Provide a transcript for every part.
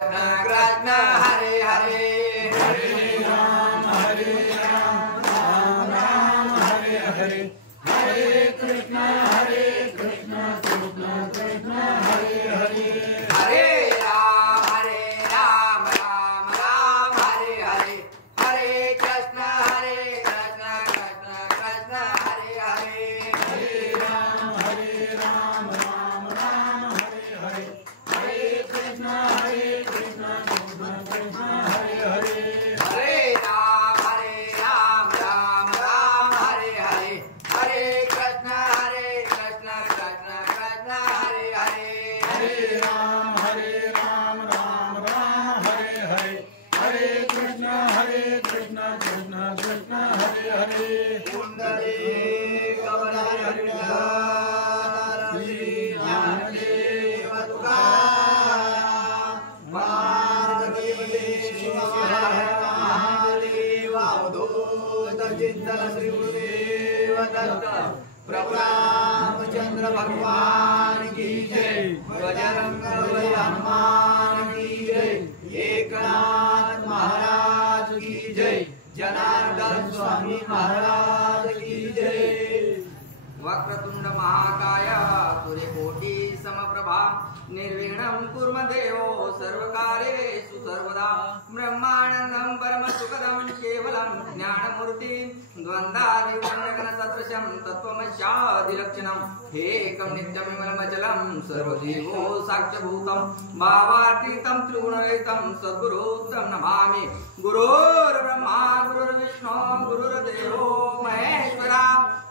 कृष्ण हरे हरे हरे राम राम राम हरे हरे हरे कृष्ण कृष्ण कृष्ण हरे हरे हरे राम राम राम हरे हरे हरे कृष्ण कृष्ण कृष्ण हरे हरे हरे राम राम राम हरे हरे हरे कृष्ण कृष्ण कृष्ण हरे हरे हरे राम राम राम हरे हरे हरे कृष्ण कृष्ण कृष्ण हरे हरे हरे राम राम हरे हरे हरे कृष्ण कृष्ण कृष्ण हरे हरे कुंडली गौरी श्री ज्ञानदेव तुकाराम पार्वती शिव महादेव अवधूत चिंतन श्री गुरुदेव दत्त प्रभु रामचंद्र भगवान की जय बजरंग बली हनुमान की जय एकनाथ महाराज की जय जनार्दन स्वामी महाराज की जय वक्रतुंड महाकाय सूर्यकोटि समप्रभा निर्विघ्नं कुर्म देवो सर्वकार्येषु सर्वदा ब्रह्मानन्दं परमसुखदं केवलं ज्ञानमूर्ति द्वन्द्वादिगुणगणसदृशं तत्त्वमस्यादिलक्षणम् एकं नित्यमिमलमचलं सर्वजीवो साक्ष्यभूतं भावातीतं त्रिगुणरहितं सद्गुरुं नमामि गुरुर्ब्रह्मा गुरुर्विष्णु गुरुर्देवो महेश्वरा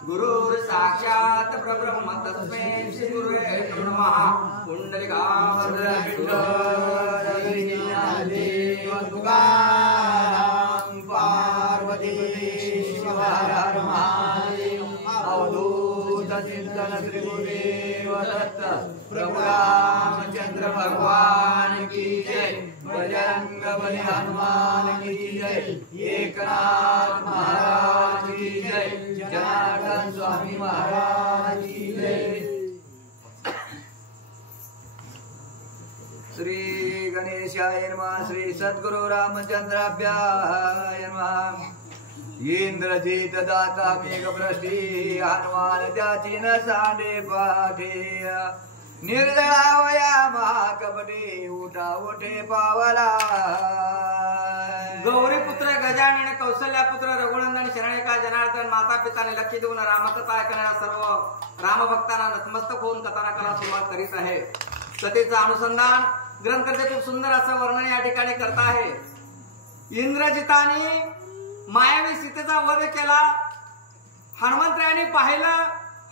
गुरुर्साक्षात् परब्रह्म तस्मै श्री गुरुवे नमः कुंडलिकावरदेव तुकाराम पार्वती शिव हर हर महादेव अवधूत चिंतन श्री गुरुदेव दत्त प्रभु रामचंद्र भगवान की जय बजरंग बली हनुमान की जय एकनाथ महाराज की जय जनार्दन स्वामी महाराज की जय श्री गणेशाय नमः श्री सद्गुरु रामचंद्राभ्याय नमः इंद्रजित दाता मेघवृष्टी हनुमान त्याची न सांडे पाठे निर्दळावया महाकपटे उठा उठे पावला गौरीपुत्र गजानन कौशल्यापुत्र रघुनंदन शरणिका जनार्दन माता पिताने लक्ष देऊन रामकथा ऐकणाऱ्या सर्व रामभक्तांना नतमस्तक होऊन कथानकाला सुरुवात करीत आहे. कथेचं अनुसंधान ग्रंथकर्ते खूप सुंदर असं वर्णन या ठिकाणी करत आहे. इंद्रजिताने मायावी सीतेचा वध केला. हनुमंतरायांनी पाहिलं.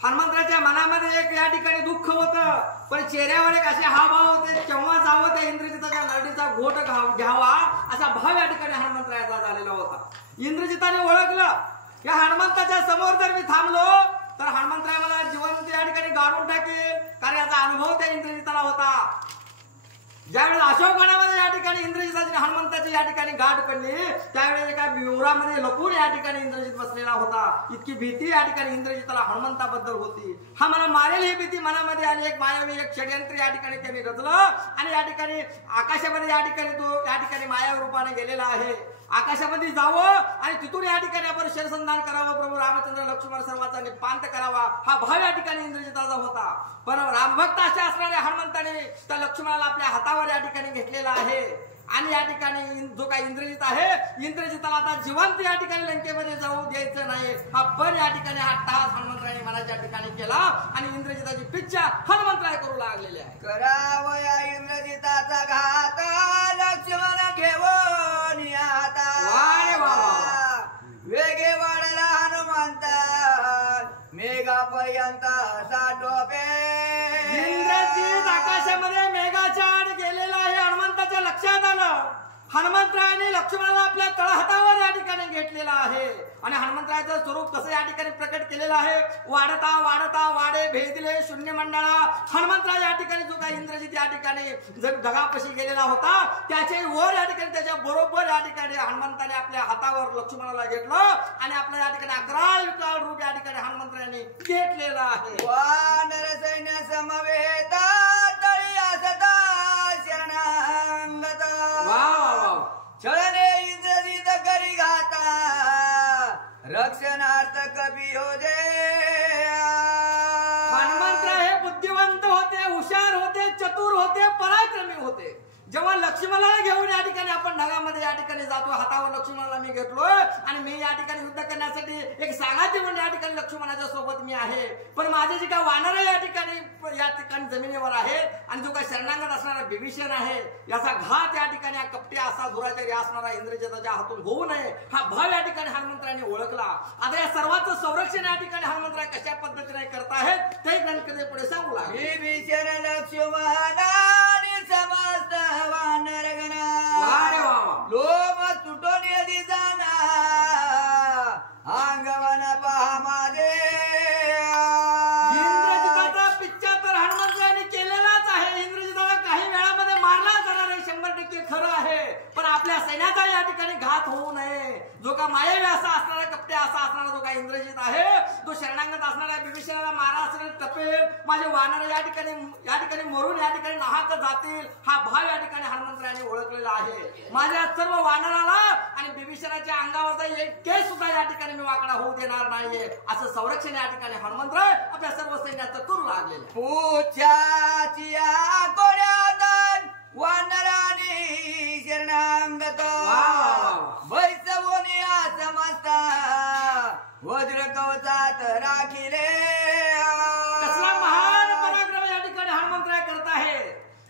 हनुमंतराच्या मनामध्ये एक या ठिकाणी दुःख होतं, पण चेहऱ्यावर एक असे हावभाव होते. केव्हा जावं त्या इंद्रजिताच्या लढीचा घोट घ्यावा असा भाव या ठिकाणी हनुमंतरायाचा झालेला होता. इंद्रजिताने ओळखलं या हनुमंताच्या समोर जर मी थांबलो तर हनुमंतराय मला जिवंत या ठिकाणी गाडून टाकेल, कारण याचा अनुभव त्या इंद्रजिताला होता. ज्यावेळेस अशोकवनामध्ये या ठिकाणी इंद्रजिताची हनुमंताची या ठिकाणी गाठ पडली, त्यावेळेस एका विवरामध्ये लपून या ठिकाणी इंद्रजित बसलेला होता. इतकी भीती या ठिकाणी इंद्रजिताला हनुमंताबद्दल होती. हा मला मारेल ही भीती मनामध्ये आली. एक मायावी एक षड्यंत्र या ठिकाणी त्यांनी रचलं आणि या ठिकाणी आकाशामध्ये या ठिकाणी तो या ठिकाणी मायावी रूपाने गेलेला आहे. आकाशामध्ये जावं आणि तिथून या ठिकाणी आपण शरसंधान करावं, प्रभू रामचंद्र लक्ष्मण सर्वांचा निपांत करावा हा भाव या ठिकाणी इंद्रजिताचा होता. पण रामभक्त असे असणाऱ्या हनुमंताने त्या लक्ष्मणाला आपल्या हातावर या ठिकाणी घेतलेला आहे आणि या ठिकाणी जो काही इंद्रजित आहे, इंद्रजिताला आता जिवंत या ठिकाणी लंकेमध्ये जाऊ द्यायचं नाही हा पण या ठिकाणी अट्टहास हनुमंतरायाने मनाच्या ठिकाणी केला आणि इंद्रजिताची पिच्छा हनुमंतराय करू लागलेली आहे. करावया इंद्रजिताचा घात लक्ष्मण घेऊन आता वेगे वाढला हनुमंत मेघापर्यंत साठोपे. इंद्रजित आकाशामध्ये मेघाच्या आड गेलेला आहे. हनुमंताच्या लक्षात आलं. हनुमंतरायाने लक्ष्मणाला आपल्या तळहातावर या ठिकाणी घेतलेला आहे आणि हनुमंतरायाचं स्वरूप कसं या ठिकाणी प्रकट केलेलं आहे. वाढता वाढता वाडे भेदले शून्य मंडळा. हनुमंतराय या ठिकाणी जो काही इंद्रजित या ठिकाणी ढगापाशी गेलेला होता त्याच्या वर या ठिकाणी त्याच्या बरोबर या ठिकाणी हनुमंताने आपल्या हातावर लक्ष्मणाला घेतलं आणि आपल्या या ठिकाणी अकराळ विकराळ रूप या ठिकाणी हनुमंतरायाने घेतलेलं आहे. वानर सैन्य समवेत तळी असता शरणांगत जेव्हा लक्ष्मणाला घेऊन या ठिकाणी आपण नगामध्ये या ठिकाणी जातो, हातावर लक्ष्मणाला मी घेतलोय आणि मी या ठिकाणी युद्ध करण्यासाठी एक सांगायचे म्हणून या ठिकाणी लक्ष्मणाच्या सोबत मी आहे. पण माझे जे काय वानर या ठिकाणी जमिनीवर आहेत आणि जो काही शरणागत असणारा बिभीषण आहे, याचा घात या ठिकाणी कपटी असा दुराचारी असणारा इंद्रजिताच्या हातून होऊ नये हा भाव या ठिकाणी हनुमंतरायांनी ओळखला. आता या सर्वांचं संरक्षण या ठिकाणी हनुमंतराय कशा पद्धतीने करतायत ते ग्रंथ पुढे सांगू लागले. विभीषण लक्ष्मणाने समस्त वानरगणा लोम तुटून यदी जाना अंगवन पहा माझे. इंद्रजिताचा पिच्चा तर हनुमंतरायांनी केलेलाच आहे. इंद्रजिताला काही वेळामध्ये मारला जाणार आहे, 100% खरं आहे. पण आपल्या सैन्याचा या ठिकाणी घात होऊ नये. जो का मायावी असा असणारा कपटे असा असणारा जो का इंद्रजित आहे, तो शरणागत असणाऱ्या बिभीषणाला मारा असणारे टपेल माझे वानर या ठिकाणी मरून या ठिकाणी नाहक जातील हा भाव या ठिकाणी हनुमंतरायांनी ओळखलेला आहे. माझ्या सर्व वानराला आणि बिभीषणाच्या अंगावरचा एक केस सुद्धा या ठिकाणी मी वाकडा होऊ देणार नाहीये असं संरक्षण या ठिकाणी हनुमंतराय आपल्या सर्व सैन्याचं करू लागलेले. पूछाची कोण्यातन वानराने शरणांगत बैसवून या समजता वज्र कवचात राखिले. कसला महान पराक्रम या ठिकाणी हनुमंतराय करत आहे.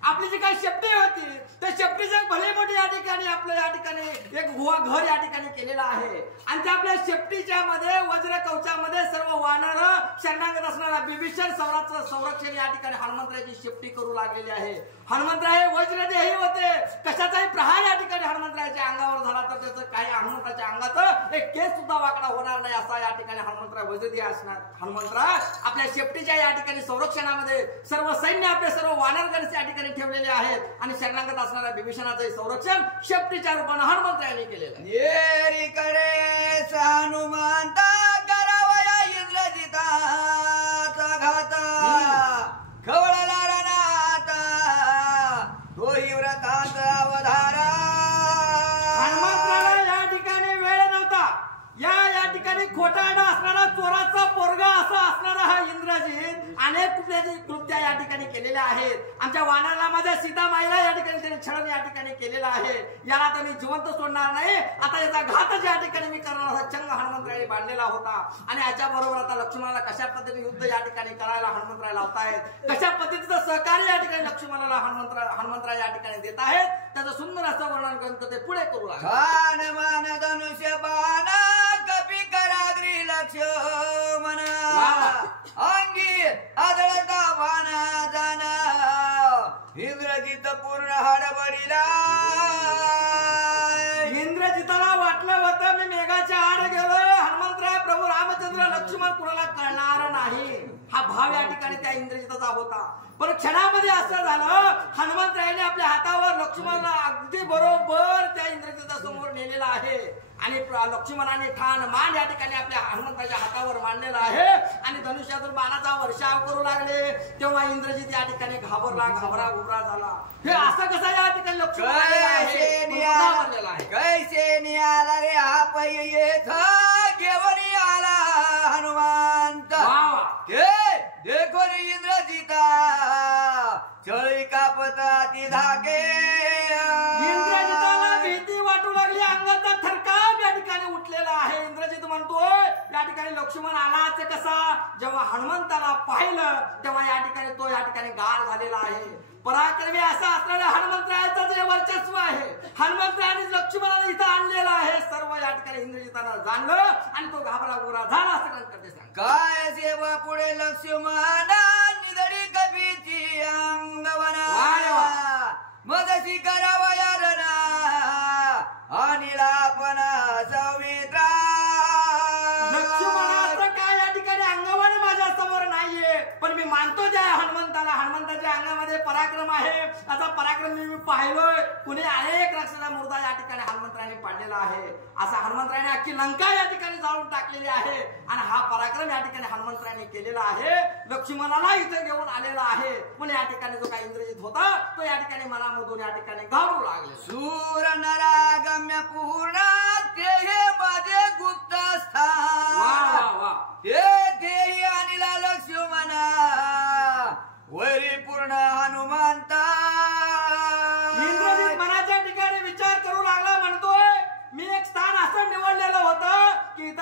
आपली जी काही शेपटी होती त्या शेपटीच्या भले मोठी या ठिकाणी आपलं या ठिकाणी एक घर या ठिकाणी केलेलं आहे आणि त्या आपल्या शेपटीच्या मध्ये वज्र कवचामध्ये सर्व वानर शरणागत असणारा बिभीषण संरक्षण या ठिकाणी हनुमंतरायाची शेपटी करू लागलेली आहे. हनुमंतराय वज्रदेही होते. कशाचाही प्रहार या ठिकाणी हनुमंतरायाच्या अंगावर झाला तर त्याचं काही हनुमंताच्या अंगात एक केस सुद्धा वाकडा होणार नाही असा या ठिकाणी हनुमंतराय वज्रदेही असणार. हनुमंतराय आपल्या शेपटीच्या या ठिकाणी संरक्षणामध्ये सर्व सैन्य आपले सर्व वानरगण या ठिकाणी ठेवलेले आहेत आणि शरणागत असणाऱ्या बिभीषणाचे संरक्षण शेपटीच्या रूपाने हनुमंतरायांनी केलेलं आहे. येरी करे हनुमंता करावया इंद्रजिताचा घात खवळला रणाता तोही व्रतांत अवधारा. हनुमंतराला या ठिकाणी वेळ नव्हता. या ठिकाणी खोटारडा असणारा चोराचा पोरगा असा असणारा हा इंद्रजित अनेक कृत्या या ठिकाणी केलेल्या आहेत. आमच्या वानराला माझ्या सीतामाईला या ठिकाणी त्याने छळण या ठिकाणी केलेलं आहे. याला तर मी जिवंत सोडणार नाही. आता याचा घातच या ठिकाणी मी करणार असा चंग हनुमंतरायाने बांधलेला होता आणि याच्या बरोबर आता लक्ष्मणाला कशा पद्धतीने युद्ध या ठिकाणी करायला हनुमंतराय लावतायत, कशा पद्धतीचं सहकार्य या ठिकाणी लक्ष्मणाला हनुमंतराय या ठिकाणी देत आहेत, त्याचं सुंदर असं वर्णन ग्रंथ ते पुढे करू लागले. खान मान धनुष्य बाण कपी कराग्री लक्ष्मण अंगी आदळता वाना जाना इंद्रजित पूर्ण हडबडीला. इंद्रजिताला वाटलं होतं मी मेघाच्या आड गेलोय, हनुमंतराय प्रभू रामचंद्र लक्ष्मण कुणाला कळणार नाही हा भाव या ठिकाणी त्या इंद्रजिताचा होता. पण क्षणामध्ये असं झालं हनुमंतरायाने आपल्या हातावर लक्ष्मणाला अगदी बरोबर त्या इंद्रजिता समोर नेलेला आहे आणि लक्ष्मणाने ठाण मान या ठिकाणी आपल्या हनुमंताच्या हातावर मांडलेला आहे आणि धनुष्यातून बाणाचा वर्षाव करू लागले. तेव्हा इंद्रजित या ठिकाणी घाबरा उभरा झाला. हे असं कसं या ठिकाणी लक्ष्मण कैसे नियाला रे हा येथ घेऊन आला हनुमंत देखो रे इंद्रजिता चळी कापता ती धागे. इंद्रजिताला भीती वाटू लागली, अंगाचा थरकाप या ठिकाणी उठलेला आहे. इंद्रजित म्हणतोय या ठिकाणी लक्ष्मण आलाच कसा. जेव्हा हनुमंताला पाहिलं तेव्हा या ठिकाणी तो या ठिकाणी गार झालेला आहे. पराक्रमी असा असणाऱ्या हनुमंतरायाचं जे वर्चस्व आहे हनुमंतरायाने लक्ष्मणाला इथं आणलेलं आहे सर्व या ठिकाणी इंद्रजितानं जाणलं आणि तो घाबरा गोरा झाला असं करते सांग. काय सेवा पुढे लक्ष्मण निधडी कपीची अंगवना मदशी करावया रणा अनिला पण सौमित्रा. लक्ष्मणाचं काय या ठिकाणी अंगवण माझ्या समोर नाहीये पण मी मानतो त्या हनुमंताला. हनुमंताच्या अंगामध्ये पराक्रम आहे. आता पराक्रम मी पाहिलोय. कुणी अनेक राक्षसा मुर्दा या ठिकाणी हनुमंतरायाने पाडलेला आहे. असा हनुमंतरायाने अख्खी लंका या ठिकाणी जाळून टाकलेली आहे आणि हा पराक्रम या ठिकाणी हनुमंतरायाने केलेला आहे. लक्ष्मणाला इथं घेऊन आलेला आहे पण या ठिकाणी जो काही इंद्रजित होता तो या ठिकाणी मनामधून या ठिकाणी घाबरू लागले. सूर नरागम्य पूर्ण ते हे माझे गुप्त स्थान ते अनिला लक्ष्मणा वैरी पूर्ण हनुमंता. इंद्र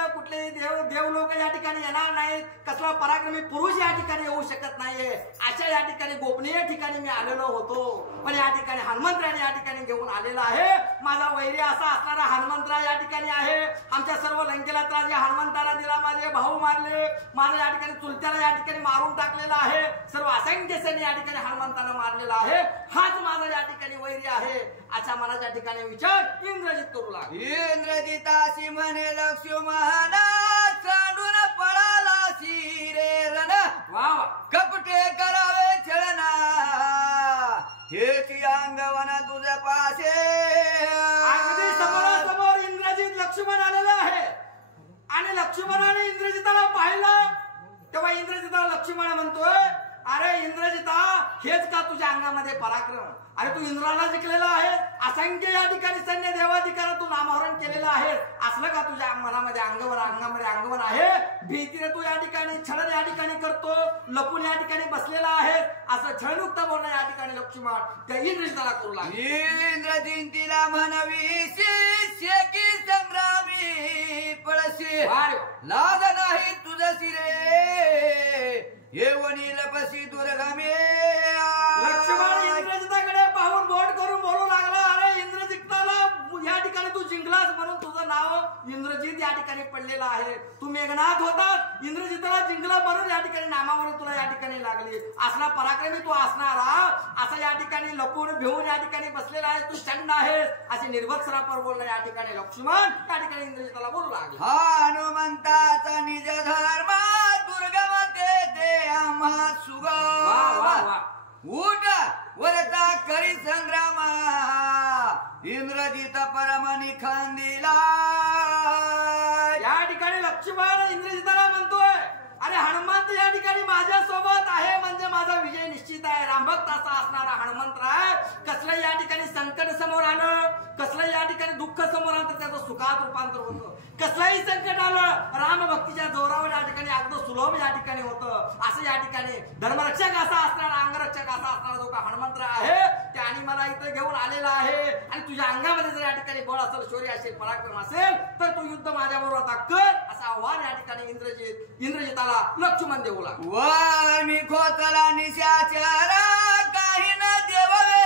कुठलेही देव लोक या ठिकाणी येणार नाहीत, कसला पराक्रमी पुरुष या ठिकाणी येऊ शकत नाहीये. अशा या ठिकाणी गोपनीय ठिकाणी मी आलेलो होतो, पण या ठिकाणी हनुमंतराने या ठिकाणी घेऊन आलेला आहे. माझा वैरी असा असणारा हनुमंतराय या ठिकाणी आहे. आमच्या सर्व लंकेला त्रास या हनुमंताला दिला, माझे भाऊ मारले, माझं या ठिकाणी चुलत्याला या ठिकाणी मारून टाकलेला आहे, सर्व असंख्य सैन्य या ठिकाणी हनुमंताला मारलेला आहे. हाच माझा या ठिकाणी वैरी आहे. अशा मनाच्या ठिकाणी विचार इंद्रजित करू लागले. इंद्रजिताशी म्हणे लक्ष्मणा सांडून पळाला शिरे रण, वा वा, कपटे करावे छळना हेच अंगवन तुझ्या पाशे. अगदी समोरासमोर इंद्रजित लक्ष्मण आलेला आहे आणि लक्ष्मणाने इंद्रजिताला पाहिलं तेव्हा इंद्रजिताला लक्ष्मण म्हणतोय, अरे इंद्रजिता, हेच का तुझ्या अंगामध्ये पराक्रम? अरे तू इंद्राला जिंकलेला आहे, असंख्य या ठिकाणी सैन्य देवाधिकार तू नामहरण केलेलं आहे, असलं का तुझ्या मनामध्ये अंगवन आहे? भीतीने तू या ठिकाणी छळ या ठिकाणी करतो, लपून या ठिकाणी बसलेला आहे, असं छळमुक्त बोलणं या ठिकाणी लक्ष्मण त्या इंद्रजिताला करू लागले. इंद्रजिंतीला म्हणवी शेकी संग्रामी पळशी, लाज नाही तुझशी रे येवणी लपशी दुर्गमे. लक्ष्मण इंद्रजिताकडे पाहून बोट करून बोलू लागला, अरे इंद्रजिताला या ठिकाणी तू जिंकलास म्हणून तुझं नाव इंद्रजित या ठिकाणी पडलेलं आहे. तू मेघनाथ होतास, इंद्रजिताला जिंकला म्हणून या ठिकाणी नामावर तुला या ठिकाणी लागली. असला पराक्रमी तू असणारा असा या ठिकाणी लपून भिवून या ठिकाणी बसलेला आहे, तू चंड आहेस असे निर्भत्सरापर बोलणं या ठिकाणी लक्ष्मण या ठिकाणी इंद्रजिताला बोलू लागला. हनुमंताचा निज धर्म दुर्गमते दे आम्हा सुगम, उठ वरचा करी संग्रामा इंद्रजित परमनी खंदिला. या ठिकाणी लक्ष्मण इंद्रजिताला म्हणतोय, अरे हनुमंत या ठिकाणी माझ्या सोबत आहे म्हणजे माझा विजय निश्चित आहे. रामभक्त असा असणारा हनुमंतराय कसलं या ठिकाणी संकट समोर आलं, कसलं या ठिकाणी दुःख समोर आलं तर त्याचं सुखात रूपांतर होतं. कसलंही संकट आलं रामभक्तीच्या जोरावर या ठिकाणी अगदी सुलभ या ठिकाणी होतं. असं या ठिकाणी धर्मरक्षक असा असणारा, अंगरक्षक असा असणारा जो का हनुमंतराय आहे त्याने मला इथं घेऊन आलेला आहे. आणि तुझ्या अंगामध्ये जर या ठिकाणी बळ असेल, शौर्य असेल, पराक्रम असेल तर तू युद्ध माझ्याबरोबर आता कर, असं आव्हान या ठिकाणी इंद्रजिताला लक्ष्मण देऊ लागला. वर मी खोचला निशाचरा काही न देवावे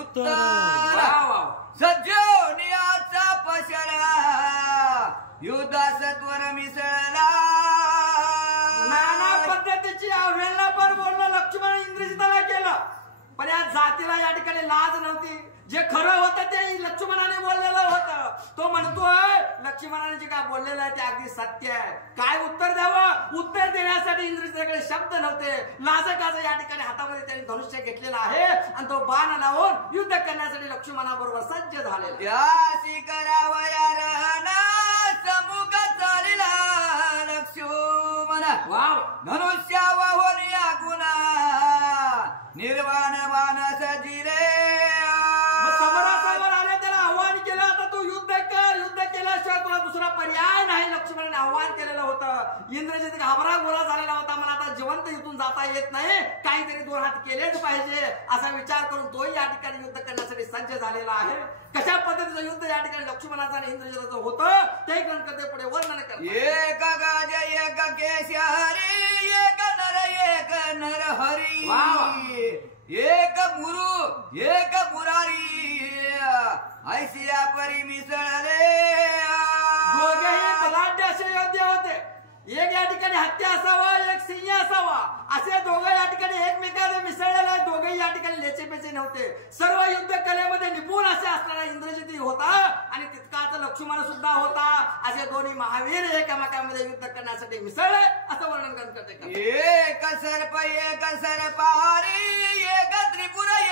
उत्तर, सज्जो नियाचा पशरा युद्धास त्वर मिसळला. नाना पद्धतीची अवहेलना पर बोलणं लक्ष्मण इंद्रजिताला केलं, पण या जातीला या ठिकाणी लाज नव्हती. जे खरं होतं ते लक्ष्मणाने बोललेलं होतं. तो म्हणतोय लक्ष्मणाने जे काय बोललेलं आहे ते अगदी सत्य आहे. काय उत्तर द्यावं, उत्तर देण्यासाठी इंद्रजिताकडे शब्द नव्हते. लाजकाचं या ठिकाणी हातामध्ये त्यांनी धनुष्य घेतलेला आहे आणि तो बाण लावून युद्ध करण्यासाठी लक्ष्मणाबरोबर सज्ज झालेला. त्यासी करावया रहना समुख चालिला लक्ष्मण, धनुष्यावर या गुना निर्वाण बाण सजिले. समोरासमोर आले, त्याला आव्हान केलं, आता तू युद्ध कर, युद्ध केल्याशिवाय तुला दुसरा पर्याय नाही. लक्ष्मणाने आव्हान केलेलं होतं. इंद्रजित घाबरा गोळा झालेला होता, मला आता जिवंत इथून जाता येत नाही, काहीतरी दोन हात केलेच पाहिजे असा विचार करून तोही या ठिकाणी युद्ध करण्यासाठी सज्ज झालेला आहे. कशा पद्धतीचं युद्ध या ठिकाणी लक्ष्मणाचं आणि इंद्रजिताचं होतं ते ग्रंथकथे पुढे वर्णन करतात. एक गाज एक केशरी एक नर हरी, एक मुरु एक मुरारी ऐसिया परी मिसळले. दोघेही बलाढ्य असे योद्धे होते. एक या ठिकाणी हत्ती असावा, एक सिंह असावा, असे दोघं या ठिकाणी एकमेकांना मिसळलेले. दोघेही या ठिकाणी लेचेपेचे नव्हते. सर्व युद्ध कलेमध्ये निपुण असे असणारा इंद्रजित होता आणि तितकाच लक्ष्मण सुद्धा होता. असे दोन्ही महावीर एकमेकांमध्ये युद्ध करण्यासाठी मिसळले असं वर्णन करते. एक सर्प एक सर्पारी एक त्रिपुरारी,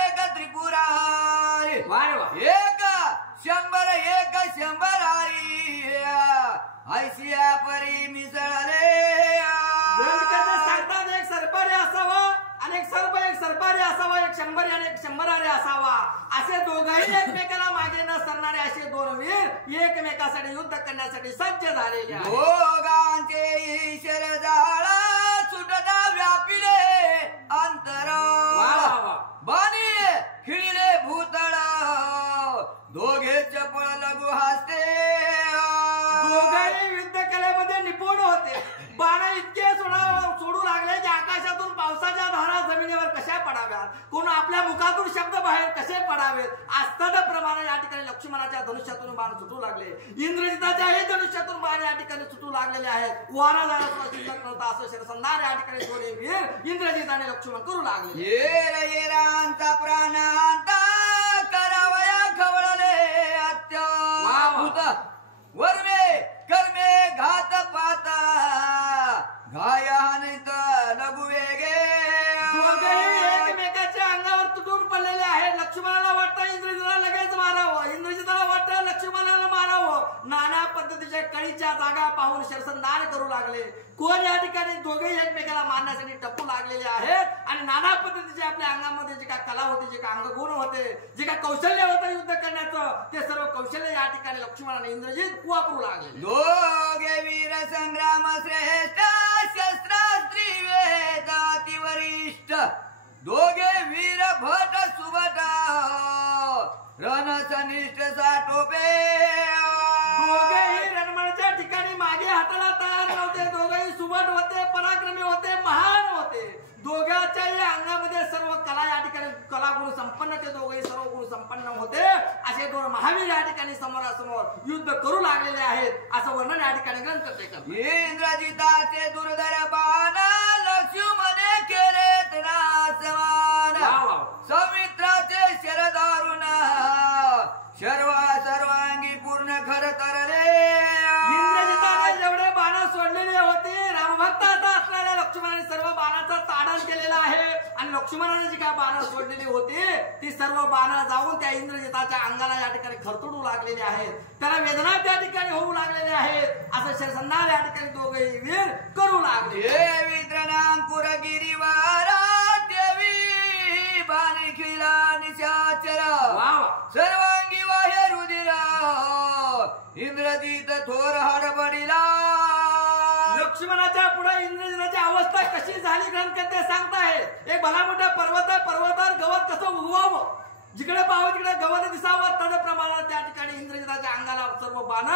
एक शंभरारी ऐसिया परी मिसळले. सांगतात एक सरपारी असावा आणि एक सरपारी असावा, एक शंभरी आणि एक शंभरारी असावा. असे दोघंही एकमेकाला मागे न सरणारे असे दोन वीर एकमेकासाठी युद्ध करण्यासाठी सज्ज झालेले आहेत. दोघांचे ईश्वर जाळा सुटता व्यापिले अंतर, बाणी खिळले भूतळ दोघे चपळ लघु हस्ते. दोघेही पडावेत असताप्रमाणे या ठिकाणी लक्ष्मणाच्या धनुष्यातून बाण सुटू लागले. इंद्रजिताच्याही धनुष्यातून बाण या ठिकाणी सुटू लागलेले आहेत. वारा जाणं शिल्लक नव्हता असं शरसंधान या ठिकाणी थोडे वीर इंद्रजित आणि लक्ष्मण करू लागले. येरांचा प्राणांता करावया खवळले अत्याभूत वर्मे कर्मे घात पाता घायानित लघु वेगे. दोघेही एकमेकाच्या अंगावर तुटून पडलेले आहेत. लक्ष्मणाला वाटतं इंद्रजिताला लगेच मारावं, इंद्रजिताला वाटतं लक्ष्मणाला मारावं. नाना पद्धतीच्या कळीच्या जागा पाहून शरसंधान करू लागले. कोण या ठिकाणी दोघेही एकमेकाला मारण्यासाठी टप्पू लागलेले आहेत आणि नाना पद्धतीचे आपल्या अंगामध्ये जे काय कला होते, जे काय अंगगुण होते, जे काय कौशल्य होतं युद्ध करण्याचं, ते सर्व कौशल्य या ठिकाणी लक्ष्मण आणि इंद्रजित वापरू लागले. दोघे वीर संग्राम श्रेष्ठ शस्त्रास्त्री वेदाती वरिष्ठ दोघे वीर भट सुभट रणसनिष्ठ साठोपे. दोघेही रणमाळच्या ठिकाणी मागे हाताला तयार नव्हते. दोघेही सुबट होते, पराक्रमी होते, महान होते. दोघांच्याही अंगामध्ये सर्व कला या ठिकाणी कलागुण संपन्न ते दोघेही सर्व गुण संपन्न होते. असे दोन महावीर या ठिकाणी समोरासमोर युद्ध करू लागलेले आहेत असं वर्णन या ठिकाणी ग्रंथ करते. इंद्रजिताचे दुर्धर बाण लक्ष्मणे केले नासमान सौमित्राचे शरदारुण सर्वांगी पूर्ण खर तरले. इंद्रजिताने जेवढे बाण सोडलेले होते रामभक्ताचा असणाऱ्या लक्ष्मणाने सर्व बाणाचं ताडण केलेलं आहे आणि लक्ष्मणाने जी काय बाण सोडलेली होती ती सर्व बाण जाऊन त्या इंद्रजिताच्या अंगाला या ठिकाणी खरतडू लागलेली आहेत. त्याला वेदना त्या ठिकाणी होऊ लागलेल्या आहेत असं शरसंधान या ठिकाणी दोघेही वीर करू लागले. विद्रनाम पुरगिरीवारा देवी बाणी खिला निशाचर सर्वांगी वाह्य रुधिर इंद्रजित थोर हडबडिला. लक्ष्मणाच्या पुढे इंद्रजिताची अवस्था कशी झाली ग्रंथकर्ते सांगतायत. एक भला मोठा पर्वतावर गवत कसं उगवावं, जिकडे पाहावं तिकडे गवत दिसावं त्याप्रमाणे त्या ठिकाणी इंद्रजिताच्या अंगाला सर्व बाण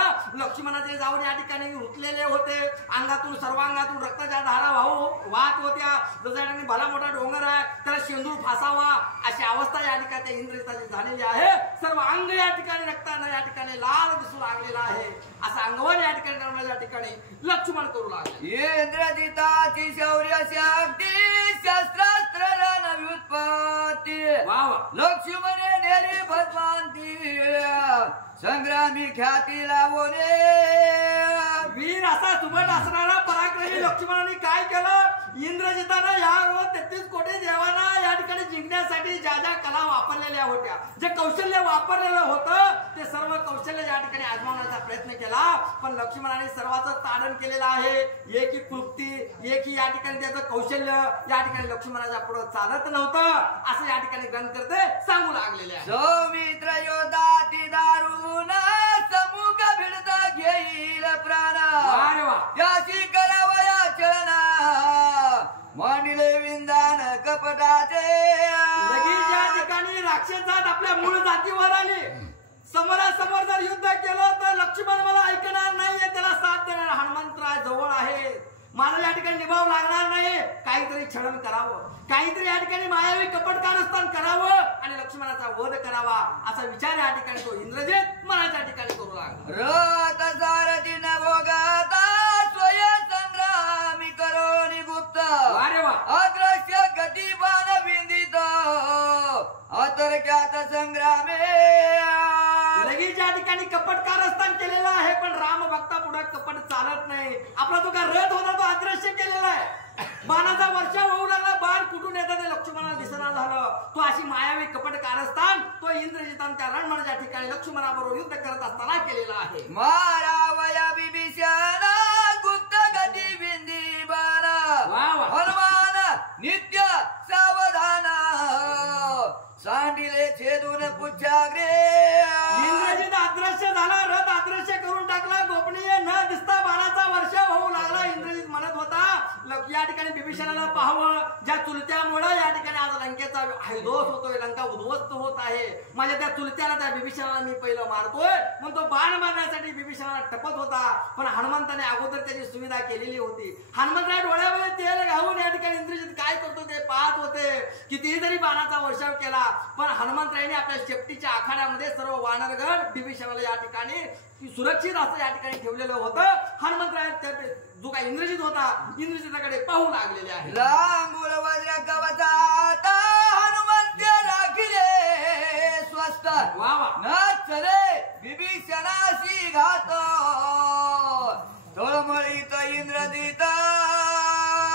लक्ष्मणाचे जाऊन या ठिकाणी रुतलेले होते. अंगातून सर्वांगातून रक्ताच्या धारा वाहत होत्या. जसं भला मोठा डोंगर आहे त्याला शेंदूर फासावा अशी अवस्था या ठिकाणी त्या इंद्रजिताची झालेली आहे. सर्व अंग या ठिकाणी रक्तानं या ठिकाणी लाल दिसू लागलेला आहे असं अंगवर या ठिकाणी या ठिकाणी लक्ष्मण करू लागले. इंद्रजिताची शौर्य शक्ती शस्त्रास्त्र रणव्युत्पत्ती लक्ष्मणे नेली भगवांती संग्रामी ख्याती लावणे. वीर असा सुबट असणारा पराक्रमी लक्ष्मणाने काय केलं. इंद्रजितानं या 33 कोटी देवांना या ठिकाणी जिंकण्यासाठी ज्या ज्या कला वापरलेल्या होत्या, जे कौशल्य वापरलेलं होतं ते सर्व कौशल्य या ठिकाणी आजमावण्याचा प्रयत्न केला. पण लक्ष्मणाने सर्वांचं ताडण केलेलं आहे. एकी क्लुप्ती एकी या ठिकाणी त्याचं कौशल्य या ठिकाणी लक्ष्मणाच्या पुढे चालत नव्हतं असं या ठिकाणी ग्रंथकर्ते सांगू लागलेले आहे. सौमित्र योदाती दारुण समुख भिडत घेईल प्राण त्याची करावया चळना मांडिले विंदान कपटाचे. लगेच या ठिकाणी राक्षसात आपल्या मूळ जातीवर आले. समोरासमोर जर युद्ध केलं तर लक्ष्मण मला ऐकणार नाहीये, त्याला साथ देणार हनुमंतराय जवळ आहे. मला या ठिकाणी निभाव लागणार नाही. काहीतरी छळण करावं, काहीतरी या ठिकाणी मायावी कपट कारस्थान करावं आणि लक्ष्मणाचा वध करावा असा विचार या ठिकाणी तो इंद्रजित मनाच्या ठिकाणी करू लागला. रथ सारथी न भोगाता स्वय संग्रामी करोनी गुप्त अदृश्य गती बाण बिंदित अतर्क्यात संग्रामे. लगेच या ठिकाणी कपट कारस्थान केलेलं आहे पण राम भक्ता पुढे कपट चालत नाही. आपला तो काय रथ होता तो अदृश्य केलेला आहे. बाणाचा वर्षा होऊ लागला, बाण कुठून येतात ते लक्ष्मणाला दिसना झालं. तो अशी मायावी कपट कारस्थान तो इंद्रजितांच्या रणमळच्या ठिकाणी लक्ष्मणाबरोबर युद्ध करत असताना केलेला आहे. मारावया बिभीषण गुप्त गती बिंदी बाण हनुमान नित्य सावधान सांडिले छेदून पुच्छाग्रे. इंद्रजित अदृश्य झाला, रथ अदृश्य करून टाकला. गोपनीय न दिसता बाणाचा वर्षा होऊ लागला. इंद्रजित म्हणत होता या ठिकाणी विभीषणाला पाहावं, ज्या चुलत्यामुळे या ठिकाणी आज लंकेचा हैदोस होतोय, लंका उद्ध्वस्त होत आहे. माझ्या त्या चुलत्याला, त्या विभीषणाला मी पहिलं मारतोय म्हणून तो बाण मारण्यासाठी विभीषणाला टपत होता. पण हनुमंताने अगोदर त्याची सुविधा केलेली होती. हनुमंतराय डोळ्यामध्ये तेल घालून या ठिकाणी इंद्रजित काय करतो ते पाहत होते. कितीही जरी बाणाचा वर्षाव केला पण हनुमंतरायने आपल्या शेपटीच्या आखाड्यामध्ये सर्व वानरगण विभीषणाला या ठिकाणी सुरक्षित असं या ठिकाणी ठेवलेलं होतं. हनुमंतराय जो काय इंद्रजित होता, इंद्रजिताकडे पाहू लागलेले आहे. लांबूळ वज्र कवचात हनुमंत राखिले स्वस्त, वा वा. न चले विभीषणाशी घात, तळमळीत इंद्रजित.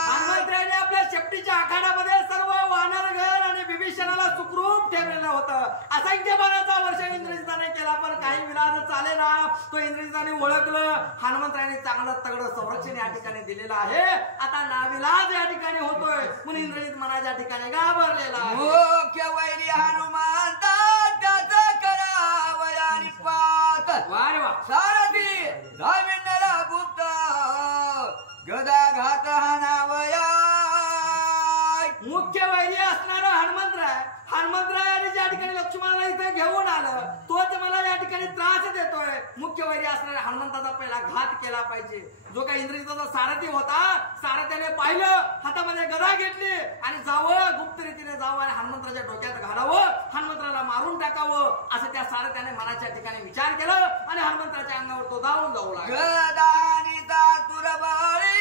हनुमंतरायाने आपल्या शेपटीच्या आखाड्यामध्ये सर्व वानरगण आणि विभीषणाला सुखरूप ठेवलेलं होतं. असंख्य बाणाचा वर्षाव इंद्रजिताने केला पण काही विलाज चालेना. तो इंद्रजिताने ओळखलं हनुमंतरायाने चांगलं तगडं संरक्षण या ठिकाणी दिलेलं आहे. आता नाविलाज या ठिकाणी होतोय म्हणून इंद्रजित मनाच्या ठिकाणी घाबरलेला आहे. मुख्य वैरी हनुमंत त्याचा करावयानी पात, वा रे वा. सारथी धाविंदला गुप्त, गदा घात हानावया. मुख्य वैरी असणारा हनुमंतराय आणि ज्या ठिकाणी लक्ष्मणाला इथे घेऊन आलं तोच मला या ठिकाणी त्रास देतोय. मुख्य वैरी असणाऱ्या हनुमंताचा पहिला घात केला पाहिजे. जो काही इंद्रजिताचा सारथी होता, सारथ्याने पाहिलं, हातामध्ये गदा घेतली आणि जावं, गुप्त रीतीने जावं आणि हनुमंतराच्या डोक्यात घालावं, हनुमंतराला मारून टाकावं असं त्या सारथ्याने मनाच्या ठिकाणी विचार केला आणि हनुमंतराच्या अंगावर तो धावून जाऊ लागला. गदानी तुरबळी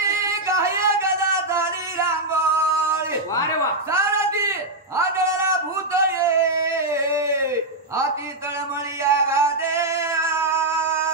काही गदा झाली रांगोळी. वा रे वा. सारथी आदळला भूत ये, हाती तळमळी गादे.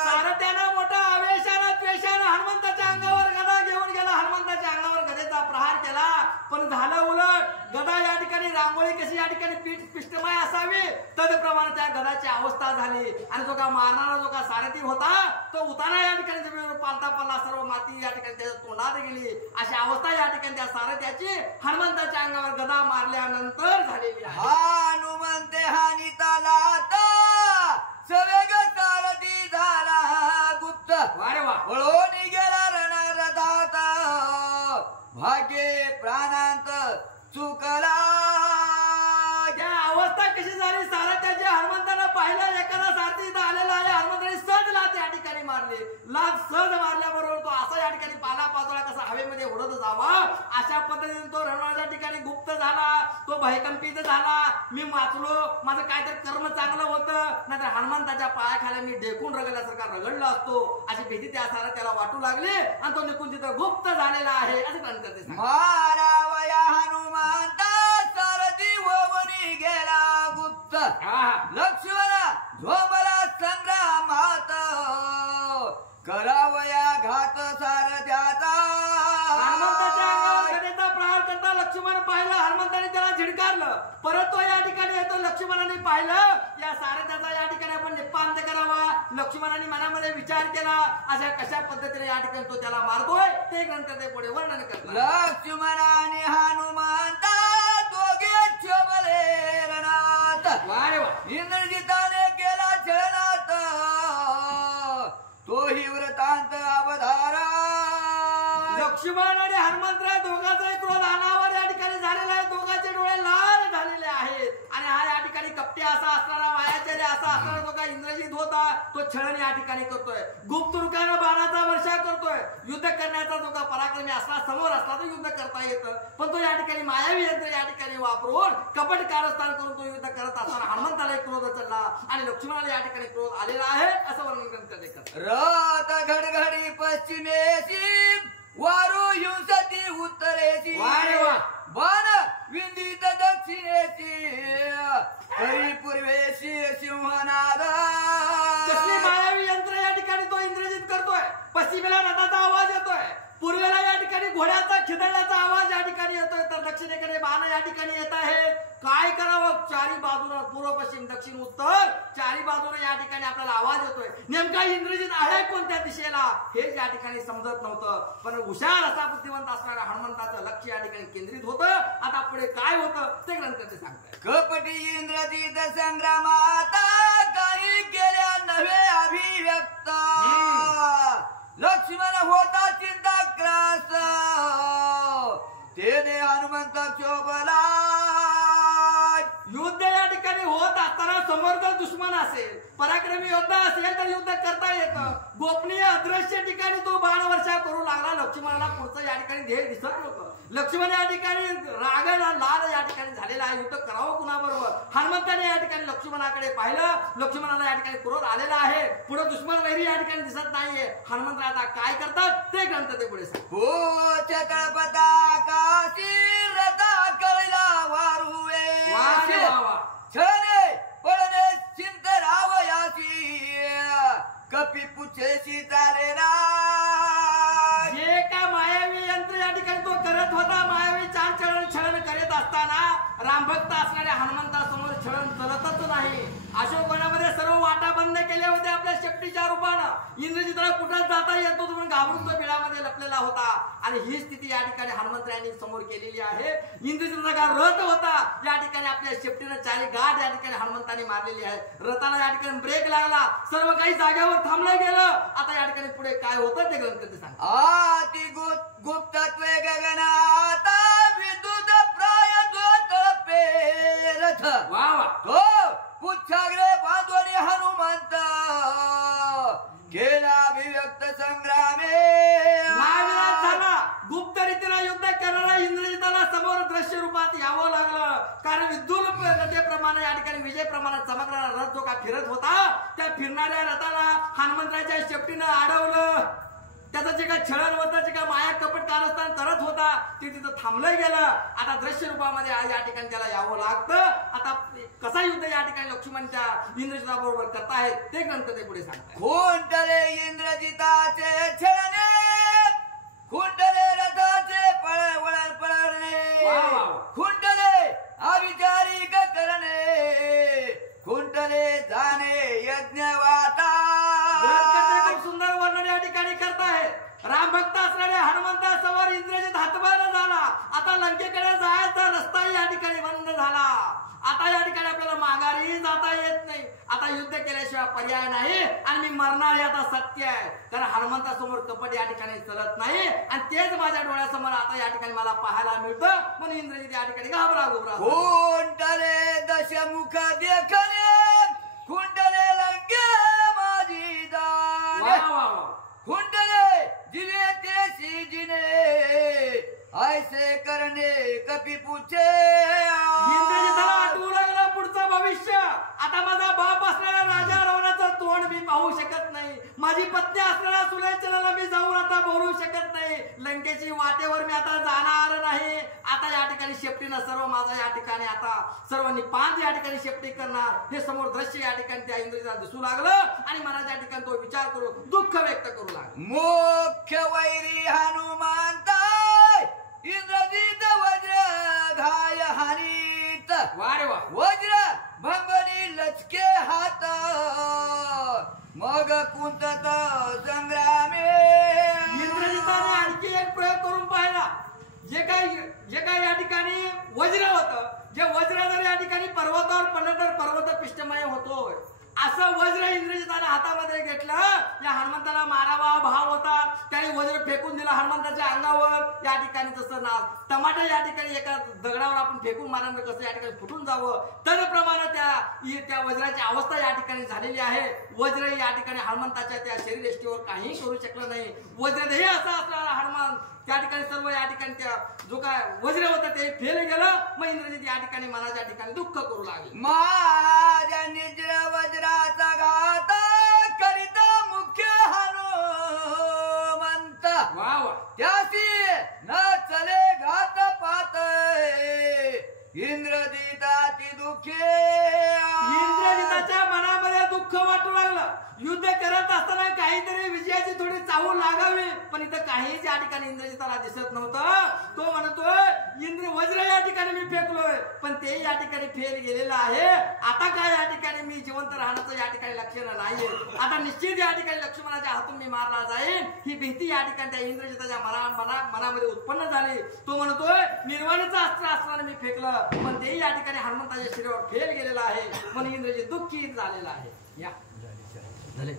सारथ्यानं मोठा आवेशानं द्वेषानं हनुमंताच्या अंगावर गदा घेऊन गेला. हनुमंताच्या अंगावर गदेचा प्रहार केला पण झालं उलट. गदा या ठिकाणी रांगोळी कशी या ठिकाणी पिष्टमय असावी तदप्रमाणे त्या गदाची अवस्था झाली आणि जो का मारणारा जो का सारथी होता तो उतारा या ठिकाणी जमिनीवर पालता पडला. सर्व माती या ठिकाणी त्याच्या तोंडात गेली. अशी अवस्था या ठिकाणी त्या सारथ्याची हनुमंताच्या अंगावर गदा मारल्यानंतर झालेली आहे. हनुमंते हानिता लाता सवेग सारथी झाला गुप्त. वा रे वा. वळून गेला रणरथात, भाग्ये प्राणांत चुकला. त्या अवस्था कशी झाली, सारथ्याची हनुमंतानं पाहिलं एखादा सारथी इथं आलेला आहे. हनुमंताने सहज लाथ या ठिकाणी मारली. लाथ सहज मारल्याबरोबर तो असा या ठिकाणी पाला पाचोळा कसा हवेमध्ये उडत जावा अशा पद्धतीने तो रणराच्या ठिकाणी गुप्त झाला. तो भयकंपित झाला. मी वाचलो, माझं काहीतरी कर्म चांगलं होतं, नाहीतर हनुमंताच्या पायाखाली मी ढेकून रगडल्यासारखा रगडला असतो अशी भीती त्या सारथ्याला वाटू लागली आणि तो निघून तिथं गुप्त झालेला आहे असं ग्रंथ ते मारावया हनुमंता सारथी होवनी गेला गुप्त. लक्ष्मण झोंबला संग्रामात, करावया घात सारथ्याचा. हनुमंताच्या अंगावर गदेचा प्रहार करता लक्ष्मण पाहिलं. हनुमंताने त्याला झिडकारलं. परत तो या ठिकाणी येतो. लक्ष्मणाने पाहिलं या सारथ्याचा या ठिकाणी आपण निपांत करावा. लक्ष्मणाने मनामध्ये विचार केला. अशा कशा पद्धतीने या ठिकाणी तो त्याला मारतोय ते ग्रंथ ते पुढे वर्णन करतात. लक्ष्मणाने हनुमंता दोघे क्षमले रणात. वा रे वा. इंद्रजिताने केला छळनात, तोही वृत्तांत अवधारा. लक्ष्मण आणि हनुमंतराय दोघांचाही क्रोध अनावर या ठिकाणी झालेला आहे. दोघांचे डोळे लाल झालेले आहेत आणि हा या ठिकाणी कपटे असा असणारा, वायाचार्य असा असणारा जो का इंद्रजित होता तो छळण या ठिकाणी करतोय. गुप्त रूपानं बाणाचा वर्षाव करतोय. युद्ध करण्याचा जो का पराक्रमी असला, समोर असला तर युद्ध करता येतं पण तो या ठिकाणी मायावी यंत्र या ठिकाणी वापरून कपट कारस्थान करून तो युद्ध करत असताना हनुमंताला क्रोध चढला आणि लक्ष्मणाला या ठिकाणी क्रोध आलेला आहे असं वर्णन करतात. रथ घडघडी पश्चिमेशी, वारू हिंसती उत्तरेची. बाण विंदित दक्षिणेची, हरी पूर्वेशी सिंहनाद. कसली मायावी यंत्र या ठिकाणी तो इंद्रजित करतोय. पश्चिमेला रथाचा आवाज येतोय, पूर्वेला या ठिकाणी घोड्याचा खिदळण्याचा आवाज या ठिकाणी येतोय, तर दक्षिणेकडे बाण या ठिकाणी येत आहे. काय करावं, चारी बाजूला पूर्व पश्चिम दक्षिण उत्तर चारी बाजूने या ठिकाणी आपल्याला आवाज येतोय. नेमका इंद्रजित आहे कोणत्या दिशेला हे या ठिकाणी समजत नव्हतं. पण हुशार असा बुद्धिवंत असणाऱ्या हनुमंताचं लक्ष या ठिकाणी केंद्रित होतं. आता पुढे काय होतं ते ग्रंथ ते सांगतात. कपटी इंद्रजित संग्रामात काही केल्या नव्हे अभिव्यक्त. लक्ष्मण होता चिंताग्रास, ते समोर जर दुश्मन असेल, पराक्रमी योद्धा असेल तर युद्ध करता येतं. गोपनीय अदृश्य ठिकाणी तो बाणवर्षा करू लागला. लक्ष्मणाला पुढचं या ठिकाणी ध्येय दिसत नव्हतं. लक्ष्मण या ठिकाणी रागाला लाल या ठिकाणी झालेला आहे. युद्ध करावं कुणाबरोबर. हनुमंताने या ठिकाणी लक्ष्मणाकडे पाहिलं. लक्ष्मणाला या ठिकाणी क्रोध आलेला आहे. पुढे दुश्मन वैरी या ठिकाणी दिसत नाहीये. हनुमंत आता काय करतात ते ग्रंथ ते पुढे सांग. हो चक्रपता काशी रथा कळला वारुवे छळे पळणे चिंत रावयाची कपी पुछेशी चाले ना. जे का मायावी यंत्र या ठिकाणी तो करत होता, मायावी चार छळण करीत असताना रामभक्त असणाऱ्या हनुमंतासमोर छळण चलतच नाही. अशोकवनामध्ये सर्व वाटा बंद केल्या होत्या आपल्या शेपटीच्या रूपानं. इंद्रजिताला कुठं जाता येत होतं म्हणून घाबरून तो बिळामध्ये लपलेला होता. आणि ही स्थिती या ठिकाणी हनुमंतरायांनी समोर केलेली आहे. इंद्रजिताचा रथ होता या ठिकाणी आपल्या शेपटीनं चारी गाठ या ठिकाणी हनुमंतांनी मारलेली आहे. रथाला या ठिकाणी ब्रेक लागला. सर्व काही जागेवर थांबलं गेलं. आता या ठिकाणी पुढे काय होतं ते ग्रंथ ते सांग. आती गुप्तत्वे गगनात विद्युत प्राय तळपे रथ वा वा. तो पुच्छाग्रे बांधवणी हनुमंत गेला अभिव्यक्त संग्रामे. नाविलाज झाला. गुप्त रीतीने युद्ध करणाऱ्या इंद्रजिताला समोर दृश्य रूपात यावं लागलं. कारण विद्युत नदीप्रमाणे या ठिकाणी विजय प्रमाणात चमकणारा रथ जो का फिरत होता, त्या फिरणाऱ्या रथाला हनुमंताच्या शेपटीनं अडवलं. त्याचं जे काय छळण होतं, जे काय माया कपट कारस्थान करत होता ते तिथं थांबलं गेलं. आता दृश्य रूपामध्ये या ठिकाणी त्याला यावं लागतं. आता कसा युद्ध या ठिकाणी लक्ष्मण त्या इंद्रजिताबरोबर करतायत ते ग्रंथ ते पुढे सांगतात. खुंटले इंद्रजिताचे छळणे खुंटले रथाचे पळणे खुंटले अविचारी करणे खुंटले जाणे यज्ञ वाटा. खूप सुंदर वर्णन या ठिकाणी करताय. रामभक्त असणाऱ्या हनुमंतासमोर इंद्रजित हातभार झाला. आता लंकेकडे जायचा रस्ताही या ठिकाणी बंद झाला. आता या ठिकाणी आपल्याला माघारी जाता येत नाही. आता युद्ध केल्याशिवाय पर्याय नाही आणि मी मरणार हे आता सत्य आहे. कारण हनुमंतासमोर कपट या ठिकाणी चलत नाही आणि तेच माझ्या डोळ्यासमोर आता या ठिकाणी मला पाहायला मिळतं. म्हणून इंद्रजित या ठिकाणी घाबरा घुबरा. खुंटले दशमुख देखणे खुंटले लंके माझी दान खुंटले जिने तेसी जिने ऐसे करणे कपी पूछे. इंद्रजिताला आठवू लागलं पुढचं भविष्य. आता माझा बाप असणाऱ्या राजा रावणाचं तोंड मी पाहू शकत नाही. माझी पत्नी असणाऱ्या सुलोचनाला मी जाऊन आता बोलू शकत नाही. लंकेची वाटेवर मी आता जाणार नाही. आता या ठिकाणी शेपटीनं सर्व माझा या ठिकाणी आता सर्व निपांत या ठिकाणी शेपटी करणार. हे समोर दृश्य या ठिकाणी त्या इंद्रजिताला दिसू लागलं आणि मनाच्या ठिकाणी तो विचार करू दुःख व्यक्त करू लागला. मुख्य वैरी हनुमंत इंद्रजित वज्र घाय हानीत वारे वा. वज्र भंगनी लचके हात मग कुंतत संग्रामे. इंद्रजिताने आणखी एक प्रयोग करून पाहिला. जे काय या ठिकाणी वज्र होतं, जे वज्र जर या ठिकाणी पर्वतावर पडलं तर पर्वत पिष्टमय होतोय. असं वज्र इंद्रजिताने हातामध्ये घेतलं. या हनुमंताला मारावा भाव होता. त्याने वज्र फेकून दिला हनुमंताच्या अंगावर. या ठिकाणी जसं ना टमाटर या ठिकाणी एका दगडावर आपण फेकून मारलं कसं या ठिकाणी फुटून जावं, त्याप्रमाणे त्या वज्राची अवस्था या ठिकाणी झालेली आहे. वज्र या ठिकाणी हनुमंताच्या त्या शरीरयष्टीवर काही करू शकलं नाही. वज्रदेही असा असणारा हनुमान त्या ठिकाणी सर्व या ठिकाणी त्या जो काय वज्र होतं ते फेल गेलं. मग इंद्रजित या ठिकाणी मनाच्या ठिकाणी दुःख करू लागले. माझ्या निजर वज्राचा घात करीत मुख्य हनुमंत वा वा. त्यासी न चले घात पात इंद्रजिताची दुःखे. इंद्रजिताच्या मनामध्ये दुःख वाटू लागलं. युद्ध करत असताना काहीतरी विजयाची थोडी चाहूल लागावी, पण इथं काहीच या ठिकाणी इंद्रजिताला दिसत नव्हतं. तो म्हणतोय इंद्र वज्र या ठिकाणी मी फेकलोय पण ते या ठिकाणी फेल गेलेलं आहे. आता काय या ठिकाणी मी जिवंत राहण्याचं या ठिकाणी लक्षण नाहीये. आता निश्चित या ठिकाणी लक्ष्मणाच्या हातून मी मारला जाईल ही भीती या ठिकाणी त्या इंद्रजिताच्या मनामध्ये उत्पन्न झाली. तो म्हणतोय निर्वाणीचं अस्त्र असताना मी फेकलं पण ते या ठिकाणी हनुमंताच्या शरीरावर फेल गेलेलं आहे. म्हणून इंद्रजित दुःखी झालेला आहे. या झाले.